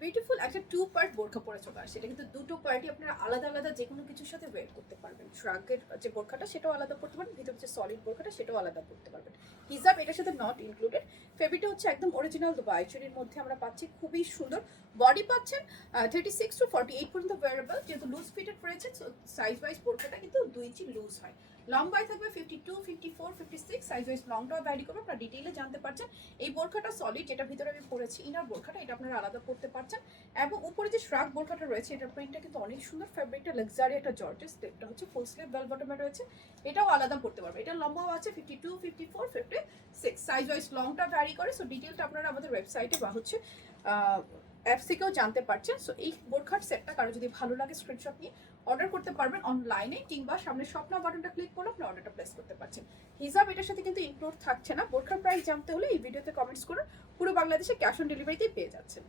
Beautiful একটা two part বোরখা পরে চলে আসে। এটা কিন্তু দুটো পার্টই আপনারা আলাদা আলাদা যে কোনো কিছুর সাথে ওয়্যার করতে পারবেন। শ্রাগের যে বোরখাটা সেটাও আলাদা পড়তে পারবেন, ভিতরে যে সলিড বোরখাটা সেটাও আলাদা পড়তে পারবেন। হিজাব এটার সাথে নট ইনক্লুডেড। ফেব্রিকটা হচ্ছে একদম অরিজিনাল দুবাই চুরির মধ্যে আমরা পাচ্ছি, খুবই সুন্দর। বডি পাচ্ছেন 36 to 48 পর্যন্ত ওয়্যারেবল, যেহেতু লুজ ফিটেড রয়েছে সাইজ ওয়াইজ বোরখাটা কিন্তু 2 ইঞ্চি লুজ হয়। লম্বায় থাকবে 52, 54, 56, সাইজ ওয়াইজ লংটাও ভ্যারি করবে, আপনারা ডিটেইলে জানতে পারছেন। এই বোরখাটা সলিড, যেটা ভিতরে আমি পরেছি ইনার বোরখাটা, এটা আপনারা আলাদা পড়তে পারছেন। এবং উপরে যে শ্রাগ বোরখাটা রয়েছে এটার প্রিন্টটা কিন্তু অনেক সুন্দর, ফেব্রিকটা লাক্সারি একটা জর্জেস, স্লিপটা হচ্ছে ফুল স্লিভ বেল বটমে রয়েছে, এটাও আলাদা পড়তে পারবে। এটা লম্বাও আছে 52, 54, 56, সাইজ ওয়াইজ লংটা ভ্যারি করে। সো ডিটেইলটা আপনারা আমাদের ওয়েবসাইটে বা হচ্ছে অ্যাপস থেকেও জানতে পারছেন। সো এই বোরখার সেটটা কারো যদি ভালো লাগে স্ক্রিনশট নিয়ে অর্ডার করতে পারবেন অনলাইনে, কিংবা সামনে স্বপ্ন বাটনটা ক্লিক করলে আপনি অর্ডারটা প্লেস করতে পারছেন। হিজাব এটার সাথে কিন্তু ইনক্লুড থাকছে না। বোরখার প্রাইস জানতে হলে এই ভিডিওতে কমেন্টস করুন। পুরো বাংলাদেশে ক্যাশ অন ডেলিভারিতেই পেয়ে যাচ্ছেন।